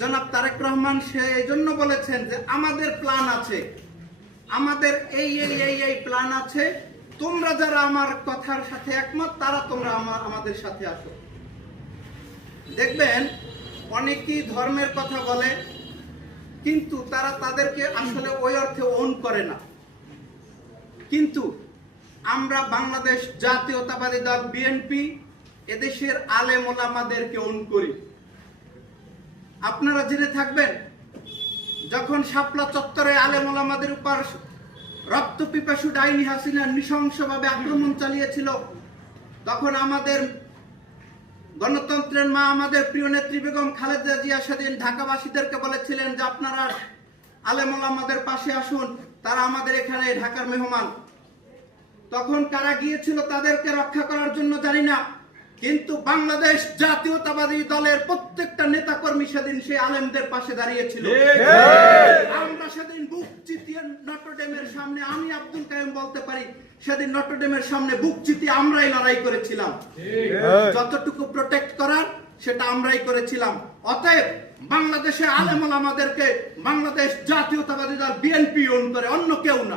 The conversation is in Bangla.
জনাব তারেক রহমান সে এই জন্য বলেছেন যে আমাদের প্ল্যান আছে, আমাদের এই প্ল্যান আছে, তোমরা যারা আমার কথার সাথে একমত তারা তোমরা আমাদের সাথে আসো। দেখবেন অনেকেই ধর্মের কথা বলে, কিন্তু তারা তাদেরকে আসলে ওই অর্থে ওন করে না। কিন্তু আমরা বাংলাদেশ জাতীয়তাবাদী দল বিএনপি এদেশের আলেম ওলামাদেরকে ওন করি। আপনারা জেনে থাকবেন, যখন শাপলা চত্বরে আলেম ওলামাদের উপর রক্ত পিপাসু ডাইনি হাসিনা নৃশংসভাবে আক্রমণ চালিয়েছিল, তখন আমাদের গণতন্ত্রের মা, আমাদের প্রিয় নেত্রী বেগম খালেদা জিয়া সেদিন ঢাকাবাসীদেরকে বলেছিলেন যে আপনারা আলেম ওলামাদের পাশে আসুন, তারা আমাদের এখানে ঢাকার মেহমান। তখন কারা গিয়েছিল তাদেরকে রক্ষা করার জন্য জানি না, কিন্তু বাংলাদেশ জাতীয়তাবাদী দলের প্রত্যেকটা নেতাকর্মী সেদিন সেই আলেমদের পাশে দাঁড়িয়েছিল। আমরা সেদিন বুক চিতিয়ে নটরডেমের সামনে, আমি আব্দুল কাইম বলতে পারি, সেদিন নটরডেমের সামনে বুক চিতিয়ে আমরাই লড়াই করেছিলাম। যতটুকু প্রোটেক্ট করার সেটা আমরাই করেছিলাম। অতএব বাংলাদেশে আলেম ওলামাদেরকে বাংলাদেশ জাতীয়তাবাদী দল বিএনপি ওন করে, অন্য কেউ না।